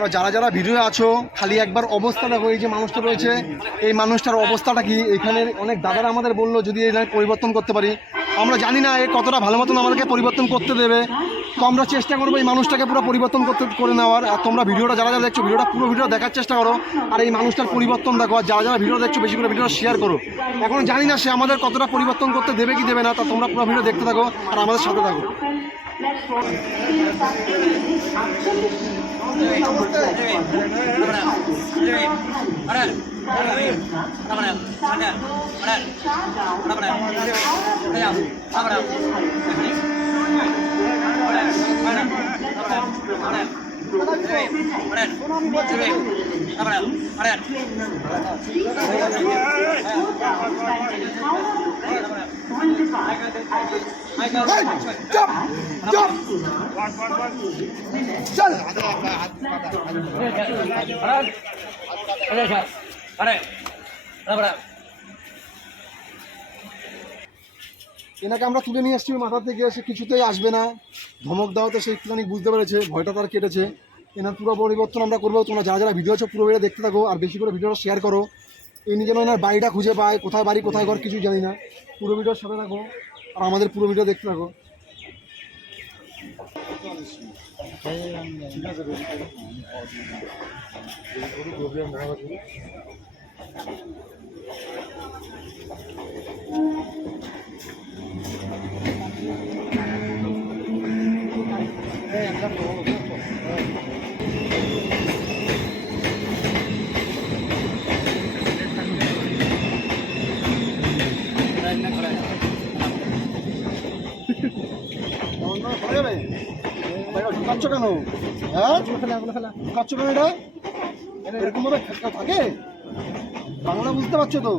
তোমরা যারা যারা ভিডিও আছো, খালি একবার অবস্থাটা এই যে মানুষটা রয়েছে, এই মানুষটার অবস্থাটা কি? এখানের অনেক দাদারা আমাদের বলল যদি এটা পরিবর্তন করতে পারি। আমরা জানি না এ কতটা ভালো মতন আমাদেরকে পরিবর্তন করতে দেবে। তো আমরা চেষ্টা করব এই মানুষটাকে পুরো পরিবর্তন করতে, করে নেওয়ার। আর তোমরা ভিডিওটা যারা যারা দেখছ, ভিডিওটা পুরো ভিডিও দেখার চেষ্টা করো। আর এই মানুষটার পরিবর্তন দেখো। আর যারা যারা ভিডিও দেখছ, বেশি করে ভিডিওটা শেয়ার করো। এখন জানি না সে আমাদের কতটা পরিবর্তন করতে দেবে কি দেবে না, তা তোমরা পুরো ভিডিও দেখতে থাকো আর আমাদের সাথে থাকো। I got it. এনাকে আমরা তুলে নিয়ে এসেছি মাথা থেকে সে কিছুতেই আসবে না। ধমক দেওয়াতে সে একটুখানি বুঝতে পেরেছে, ভয়টা তার কেটেছে। এনার পুরো পরিবর্তন আমরা করব, তোমরা যারা যারা ভিডিও আছো পুরো ভিডিও দেখতে থাকো, আর বেশি করে ভিডিওটা শেয়ার করো। ইনি যেন এনার বাড়িটা খুঁজে পায়, কোথায় বাড়ি, কোথায় ঘর কিছু জানি না। পুরো ভিডিওর সাথে থাকো আর আমাদের পুরো ভিডিও দেখতে থাকো। হয়ে যাবে কাচ্ছ কেন? হ্যাঁ? কাচ্ছ কেন এটা এরকম ভাবে থাকে? বাংলা বুঝতে পারছ তো?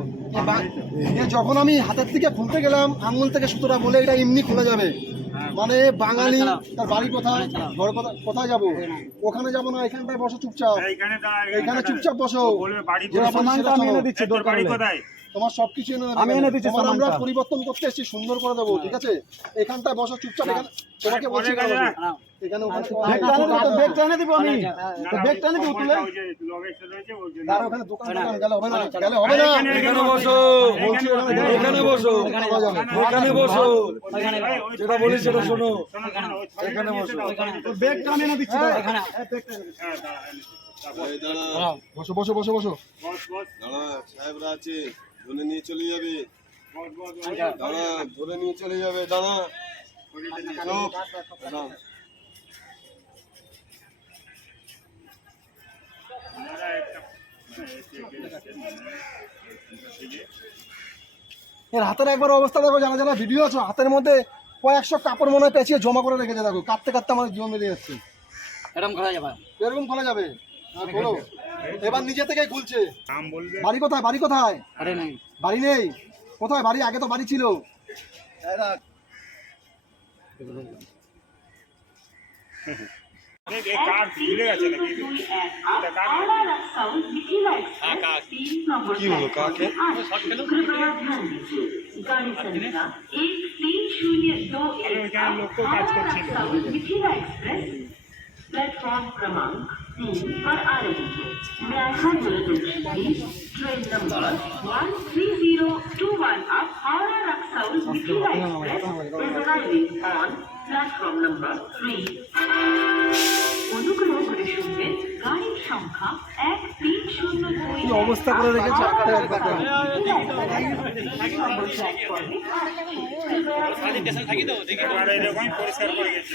যখন আমি হাতের থেকে খুলতে গেলাম আঙুল থেকে সুতোটা বলে এটা এমনি খুলে যাবে। মানে বাঙালি তার বাড়ি কোথায়? ঘর কোথায়? কোথায় যাব? ওখানে যাব না এখানটায় বসো চুপচাপ। এখানে চুপচাপ বসো। বাড়ি কোথায়? তোমার সবকিছু এনে আমি এনে দিচ্ছি তোমার আমরা পরিবর্তন করতে এসেছি সুন্দর করে দেবো ঠিক আছে? এখানটায় বসো চুপচাপ এখানে তোমাকে বলছি এখানে বসো। ওখানে ব্যাগটা এনে দিবো, দিবো আমি ব্যাগটা এনে দিবো তুলে ওই যে লগেজ রয়েছে, ওই জন্য। দাঁড়া ওখানে দোকান দোকান গেলে হবে না গেলে হবে না। এখানে- এখানে বসো। এখানে বসো। বসো। যেটা বলি সেটা শোনো। এখানে বসো। ব্যাগটা আমি এনে দিচ্ছি। হ্যাঁ, এনে। তারপর বসো বসো বসো বসো। বস, বস, দাঁড়া সাহেবরা আছে। ধরে নিয়ে চলে যাবে। দাঁড়া ধরে নিয়ে চলে যাবে এর হাতের একবার অবস্থা দেখো যারা যারা ভিডিও আছো হাতের মধ্যে কয়েকশো কাপড় মনে হয় পেঁচিয়ে জমা করে রেখেছে দেখো। কাটতে কাটতে আমাদের জীবন বেরিয়ে যাচ্ছে। এরকম করা যাবে? এরকম খোলা যাবে? খোলো হ্যাঁ, এবার নিজে থেকে খুলছে। বাড়ি কোথায়? বাড়ি কোথায়? আরে বাড়ি নেই? কোথায়? বাড়ি? আগে তো বাড়ি ছিল। প্ল্যাটফর্ম ক্রমাঙ্ক। C for orange. May I have your attention, please? Train number 13021 of Howrah Rakshaul Mithila Express is arriving on platform number 3. অনুগ্রহ করে শুনবেন গাড়ির সংখ্যা এক তিন শূন্য দুই অবস্থা করে রেখেছে থাকি তো দেখি পরিষ্কার করে গেছে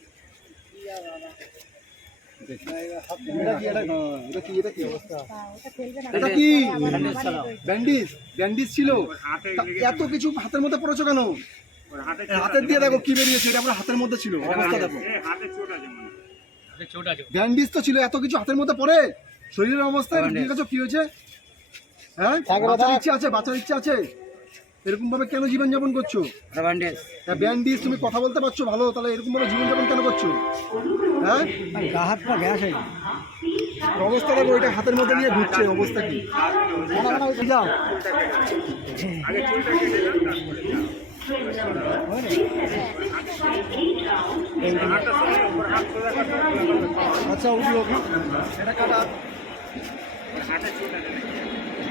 এত কিছু হাতের মধ্যে পড়েছো কেন? হাতের দিয়ে দেখো কি বেরিয়েছে এটা আমরা হাতের মধ্যে ছিল। অবস্থা দেখো। ব্যান্ডিজ তো ছিল এত কিছু হাতের মধ্যে পড়ে? শরীরের অবস্থা কি হয়েছে? হ্যাঁ? বাচ্চার ইচ্ছে আছে বাচ্চার ইচ্ছে আছে? এরকম ভাবে কেন জীবনযাপন করছ? হ্যাঁ ব্যান্ডিজ তুমি কথা বলতে পারছ ভালো তাহলে এরকম ভাবে জীবনযাপন কেন করছ? হ্যাঁ? গা হাত পা গ্যাস হয়ে অবস্থা দেখো ওইটা হাতের মধ্যে নিয়ে ঘুরছে অবস্থা কি? যাও। আচ্ছা উঠল এটা কাটা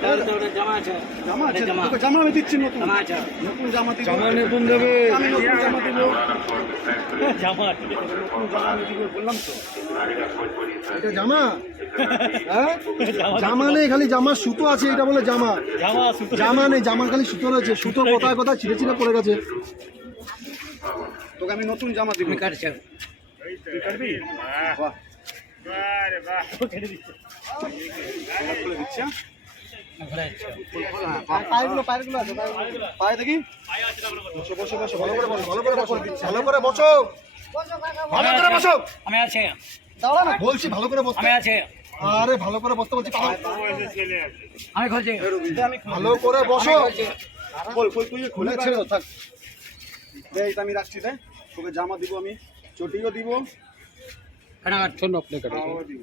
জামা আছে। জামা আছে জামা। তোকে জামা আমি দিচ্ছি নতুন। জামা আছে। নতুন জামা দিব। জামা নতুন দেবে। আমি নতুন জামা দিব। জামা আছে। নতুন জামা আমি দিব বললাম তো। এটা জামা? হ্যাঁ? জামা নেই খালি জামার সুতো আছে এটা বলে জামা। জামা সুতো। জামা নেই জামা খালি সুতো রয়েছে। সুতো কোথায় কোথায়? ছিঁড়ে ছিঁড়ে পড়ে গেছে। তোকে আমি নতুন জামা দিব। কাটছে তুই বাহ। বাহ বাহ ছেড়ে দিচ্ছে খুলে হ্যাঁ? পায়েরগুলো আছে পায়ে দেখি। বসো বসো বসো ভালো করে বসো ভালো করে বসো। ভালো করে বসো। ভালো করে বসো। আমি আছে। দাঁড়া না। বলছি ভালো করে বসতে। আমি আছে। আরে ভালো করে বসতে বলছি আমি খুলছি। ভালো করে বসো। বল বল তুই খুলে। ছেড়ে দাও, থাক। দে আমি রাখছি দে। তোকে জামা দিব আমি চটিও দিব। কেন কাটে দিব।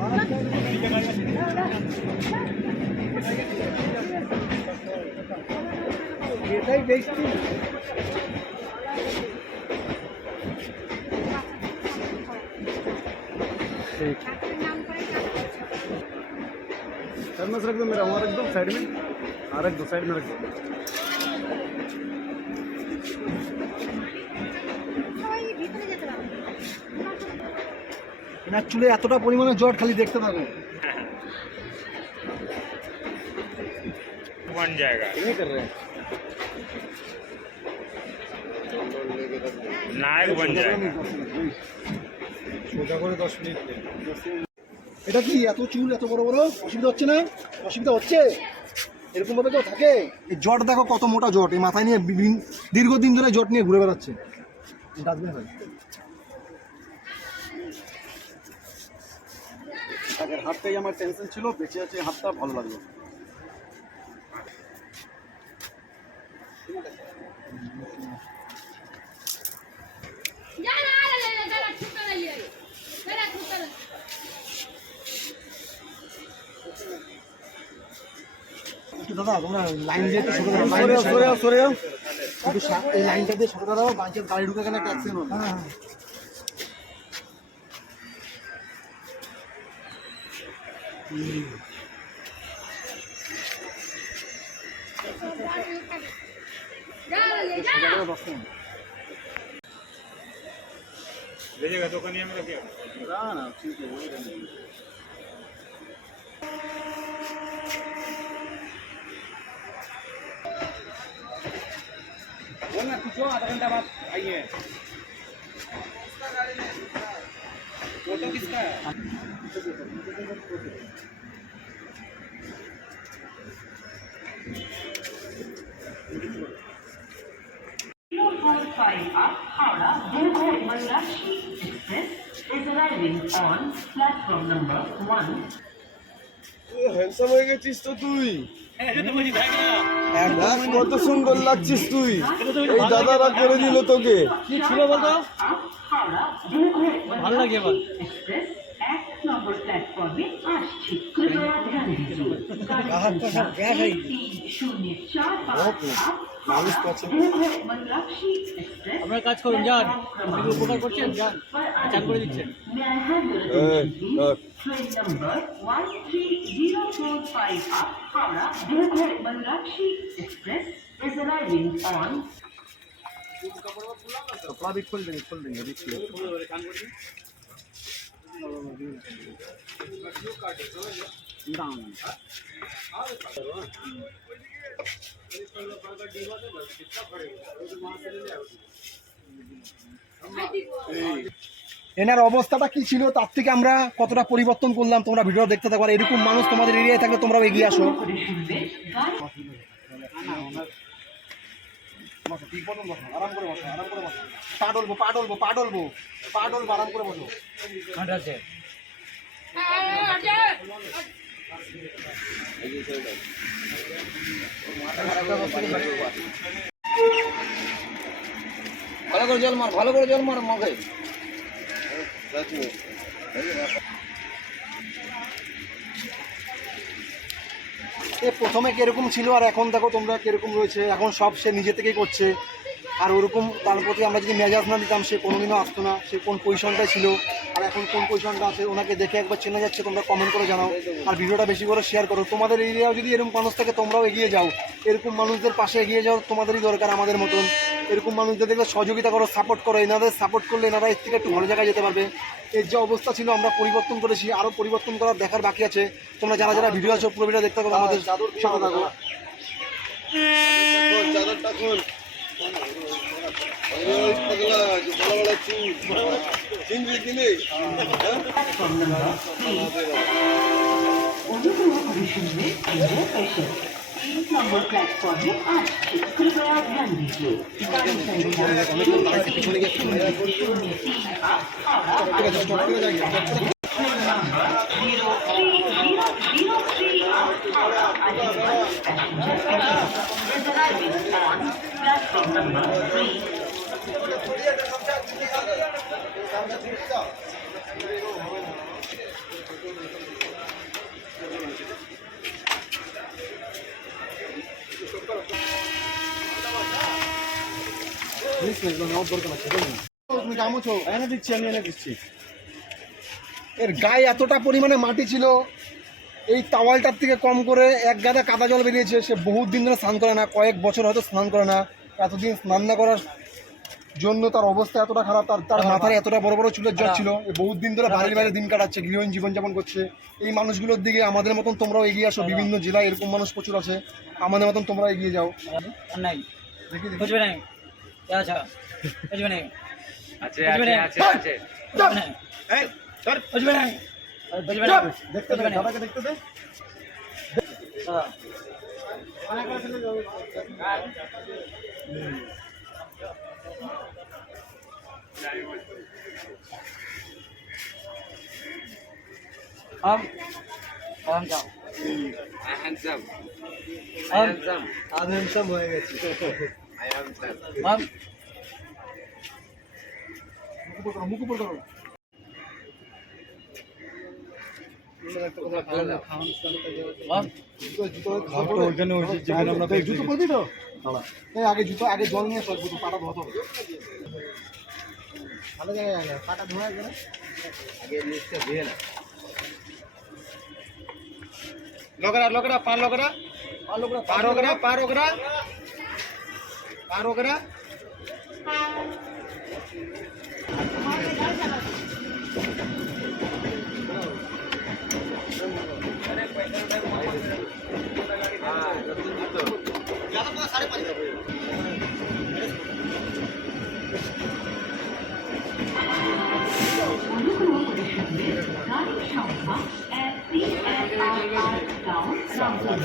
আও হবে এটাই বেশি थर्मस रख दो मेरा वहाँ रख दो साइड में हाँ रख दो साइड में रख दो এনার চুলে এতটা পরিমাণে জট খালি দেখতে নায়ক সোজা করে দশ মিনিট এটা কি এত চুল এত বড় বড়? অসুবিধা হচ্ছে না? অসুবিধা হচ্ছে? এরকম ভাবে কেউ থাকে। এই জট দেখো কত মোটা জট। এই মাথায় নিয়ে দীর্ঘদিন ধরে জট নিয়ে ঘুরে বেড়াচ্ছে। ডাস্টবিনে আগের হাতটাই আমার টেনশন ছিল বেঁচে আছে হাতটা ভালো লাগল। দাদা তোমরা লাইন দিয়ে একটু সরে দাঁড়াও সরে সরে সরে সা- এই লাইনটা দিয়ে সরে দাঁড়াও বাইকের গাড়ি ঢুকে গেলে একটা অ্যাক্সিডেন্ট হবে। Dale, भेजेगा तो कनिया में क्या ना ना ठीक है वही बोलना कुछ आधा घंटा बाद आइए फोटो किसका है Howrah Durgad Malashi Express is arriving on platform number one. Handsome হয়ে গেছিস তো তুই এটা তো বুঝি ভাই না দেখ কত সুন্দর লাগছিস তুই এই দাদারা করে দিল তোকে কি ছিল বলতো Up Howrah Durgad ভালো লাগে এবার নম্বর প্ল্যাটফর্মে আসছে। কৃপয়া ধ্যান দিন শূন্য চার পাঁচ মন্দাক্ষী এক্সপ্রেস। আপনার কাজ করুন যান। আপনি উপকার করছেন যান। চান করে দিচ্ছেন। May I have your এনার অবস্থাটা কি ছিল? তার থেকে আমরা কতটা পরিবর্তন করলাম? তোমরা ভিডিও দেখতে থাকো। এরকম মানুষ তোমাদের এরিয়ায় থাকলে তোমরাও এগিয়ে আসো। বসো, ঠিক মতন বসো, আরাম করে বসো, আরাম করে বসো। পা ডলবো, পা ডলবো, পা ডলবো, পা ডলবো, আরাম করে বসো। ভালো করে জল মার ভালো করে জল মার মুখে প্রথমে কীরকম ছিল আর এখন দেখো তোমরা কীরকম রয়েছে? এখন সব সে নিজে থেকেই করছে। আর ওরকম তার প্রতি আমরা যদি মেজাজ না দিতাম, সে কোনোদিনও আসতো না, সে কোন পজিশনটায় ছিল, আর এখন কোন পজিশনটা আছে, ওনাকে দেখে একবার চেনা যাচ্ছে, তোমরা কমেন্ট করে জানাও। আর ভিডিওটা বেশি করে শেয়ার করো। তোমাদের এরিয়াও যদি এরকম মানুষ থাকে, তোমরাও এগিয়ে যাও। এরকম মানুষদের পাশে এগিয়ে যাও তোমাদেরই দরকার আমাদের মতন। এরকম মানুষদের দেখলে সহযোগিতা করো সাপোর্ট করো, এনাদের সাপোর্ট করলে এনারা এর থেকে একটু ভালো জায়গায় যেতে পারবে। এর যে অবস্থা ছিল, আমরা পরিবর্তন করেছি আরও পরিবর্তন করার দেখার বাকি আছে। তোমরা যারা যারা ভিডিও আছো, পুরো ভিডিও দেখতে পাবো আমাদের সাথে থাকো। চাদরটা খোল আরে ওই পাগলা, যে বড় বড় চুল। চিনবি কি নেই? হ্যাঁ? অনুগ্রহ করে শুনবে इंडिया स्पेशल तीन नंबर प्लेटफॉर्म में आज से कृपया ध्यान दीजिए गाड़ी संख्या Number three. এনে দিচ্ছি আমি এনে দিচ্ছি এর গায়ে এতটা পরিমাণে মাটি ছিল এই তাওয়ালটার থেকে কম করে এক গাদা কাদা জল বেরিয়েছে। সে বহুত দিন ধরে স্নান করে না কয়েক বছর হয়তো স্নান করে না। এতদিন স্নান না করার জন্য তার অবস্থা এতটা খারাপ তার তার মাথার এতটা বড় বড় চুলের জল ছিল। বহুত দিন ধরে বাড়ির বাইরে দিন কাটাচ্ছে গৃহহীন জীবনযাপন করছে। এই মানুষগুলোর দিকে আমাদের মতন তোমরাও এগিয়ে আসো বিভিন্ন জেলায় এরকম মানুষ প্রচুর আছে। আমাদের মতন তোমরা এগিয়ে যাও। নাই। আচ্ছা আচ্ছা আচ্ছা আচ্ছা নাই? আছে कुछ भी আছে नहीं আছে আছে कुछ भी नहीं कुछ भी नहीं कुछ भी नहीं দেখতে দে দাদাকে দেখতে দে हाँ। हम हम जाओ হ্যান্ডসাম हम আধ হ্যান্ডসাম হয়ে গেছে हम মুখ উপর করো মুখ উপর করো জুতো পরবি তো আগে জুতো আগে জল নিয়ে সব জুতো পাটা ধোয়া ভালো জায়গায় পাটা ধোয়া গেলে আগে লিস্টটা ধুয়ে না লগরা লগরা পা লগরা পা লগরা পা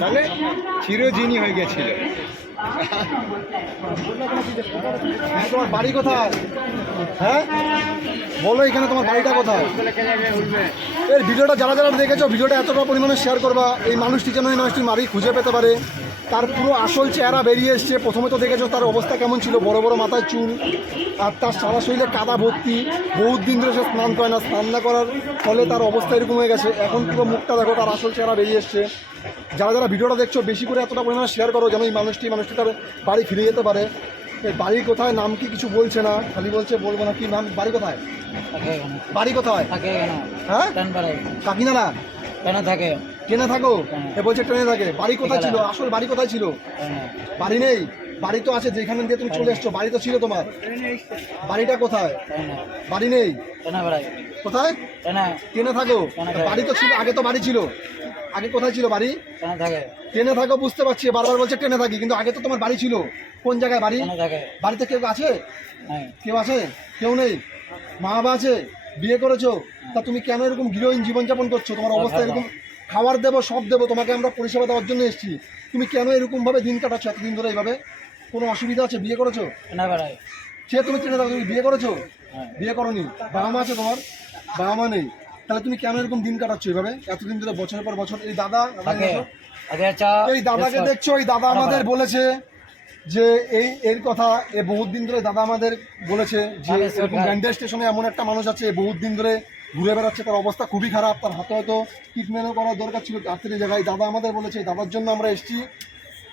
তাহলে চিরজিনি হয়ে গেছিল। তোমার বাড়ি কোথায়? হ্যাঁ? বলো এখানে তোমার বাড়িটা কোথায়? এর ভিডিওটা যারা যারা দেখেছ, ভিডিওটা এতটা পরিমাণে শেয়ার করবা, এই মানুষটি যেন এই মানুষটির বাড়ি খুঁজে পেতে পারে। তার পুরো আসল চেহারা বেরিয়ে এসছে। প্রথমে তো দেখেছ তার অবস্থা কেমন ছিল, বড় বড় মাথায় চুল, আর তার সারা শরীরে কাদা ভর্তি। বহুত দিন ধরে সে স্নান করে না, স্নান না করার ফলে তার অবস্থা এরকম হয়ে গেছে। এখন পুরো মুখটা দেখো, তার আসল চেহারা বেরিয়ে এসছে। যারা যারা ভিডিওটা দেখছ, বেশি করে এতটা পরিমাণে শেয়ার করো, যেন এই মানুষটি মানুষটি তার বাড়ি ফিরে যেতে পারে। বাড়ি কোথায়? নাম কি কিছু বলছে না? খালি বলছে বলব না। কি নাম? বাড়ি কোথায়? বাড়ি কোথায়? থাকে না হ্যাঁ? কাকিনাড়া? কেন থাকে? ট্রেনে থাকো? হ্যাঁ। এ বলছে ট্রেনে থাকে। বাড়ি কোথায় ছিল? আসল বাড়ি কোথায় ছিল? বাড়ি নেই? বাড়ি তো আছে যেখানে দিয়ে তুমি চলে এসছো বাড়ি তো ছিল তোমার। বাড়িটা কোথায়? বাড়ি নেই? কোথায়? ট্রেনে থাকো। বাড়ি তো ছিল আগে তো বাড়ি ছিল। আগে কোথায় ছিল বাড়ি? ট্রেনে থাকে বুঝতে পারছি বারবার বলছে ট্রেনে থাকি কিন্তু আগে তো তোমার বাড়ি ছিল। কোন জায়গায় বাড়ি? বাড়িতে কেউ আছে? কেউ আছে? কেউ নেই? মা বাবা আছে? বিয়ে করেছ? তা তুমি কেন এরকম গৃহহীন জীবনযাপন করছ? তোমার অবস্থা এরকম? খাবার দেবো সব দেবো তোমাকে আমরা পরিষেবা দেওয়ার জন্য এসেছি। তুমি কেন এরকম ভাবে দিন কাটাচ্ছ এতদিন ধরে এইভাবে? কোনো অসুবিধা আছে? বিয়ে করেছ? সে তুমি ট্রেনে থাকো তুমি বিয়ে করেছ? বিয়ে করনি বাবা মা আছে তোমার? বাবা মা নেই। তাহলে তুমি কেন এরকম দিন কাটাচ্ছ এইভাবে? এতদিন ধরে বছরের পর বছর এই দাদা এই দাদাকে দেখছ এই দাদা আমাদের বলেছে যে এই এর কথা এ বহুত দিন ধরে দাদা আমাদের বলেছে যে এরকম। ব্যান্ডেজ স্টেশনে এমন একটা মানুষ আছে বহুত দিন ধরে ঘুরে বেড়াচ্ছে তার অবস্থা খুবই খারাপ তার হাতে হয়তো ট্রিটমেন্টও করার দরকার ছিল ডাক্তারি জায়গায়। দাদা আমাদের বলেছে দাদার জন্য আমরা এসেছি।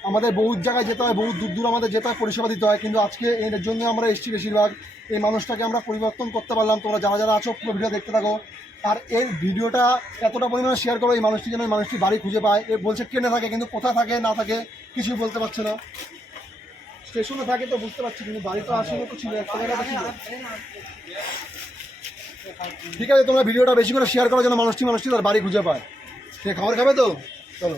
আমাদের বহুত জায়গায় যেতে হয় বহুত দূর দূর আমাদের যেতে হয় পরিষেবা দিতে হয় কিন্তু আজকে এর জন্য আমরা এসেছি বেশিরভাগ। এই মানুষটাকে আমরা পরিবর্তন করতে পারলাম। তোমরা যারা যারা আছো, পুরো ভিডিও দেখতে থাকো। আর এই ভিডিওটা এতটা পরিমাণে শেয়ার করো, এই মানুষটি যেন মানুষটি বাড়ি খুঁজে পায়। এ বলছে ট্রেনে থাকে, কিন্তু কোথায় থাকে, না থাকে, কিছুই বলতে পারছে না। স্টেশনে থাকে তো বুঝতে পারছি, কিন্তু বাড়ি তো আসলে তো ছিল, একটা জায়গাতে ছিল। ঠিক আছে, তোমরা ভিডিওটা বেশি করে শেয়ার করো, যেন মানুষটি মানুষটি তার বাড়ি খুঁজে পায়। সে খাবার খাবে তো? চলো।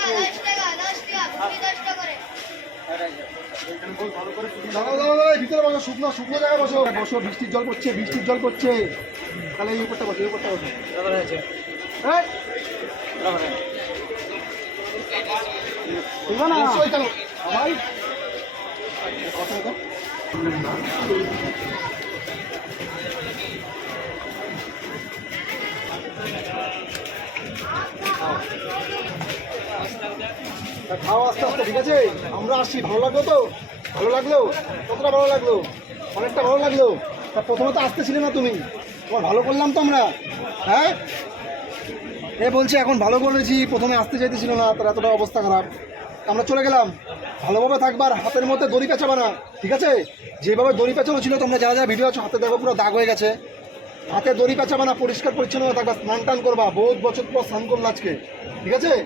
দাঁড়াও দাঁড়াও দাঁড়াও ভিতরে বসো শুকনো শুকনো জায়গায় বসো। বসো বৃষ্টির জল পড়ছে বৃষ্টির জল পড়ছে। তাহলে এই উপরটা বসো এই উপরটা বসো। হ্যাঁ কথা বলো। তা খাও আস্তে আস্তে, ঠিক আছে? আমরা আসছি, ভালো লাগল তো? ভালো লাগল? কতটা ভালো লাগল? অনেকটা ভালো লাগল? তা প্রথমে তো আসতেছিলে না তুমি। তোমার ভালো করলাম তো আমরা। হ্যাঁ? এ বলছে, এখন ভালো করেছি, প্রথমে আসতে চাইতেছিল না, তার এতটা অবস্থা খারাপ। আমরা চলে গেলাম। ভালোভাবে থাকবার হাতের মধ্যে দড়ি পেঁচাবা না, ঠিক আছে? যেভাবে দড়ি পেঁচানো ছিল, তোমরা যারা যারা ভিডিও আছো, হাতে দেখো, পুরো দাগ হয়ে গেছে। হাতে দড়ি পেঁচাবা না, পরিষ্কার পরিচ্ছন্ন থাকবা স্নান টান করবা, বহুত বছর পর স্নান করল আজকে, ঠিক আছে?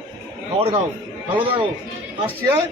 খাবার খাও ভালো থাকো। আসছি হ্যাঁ?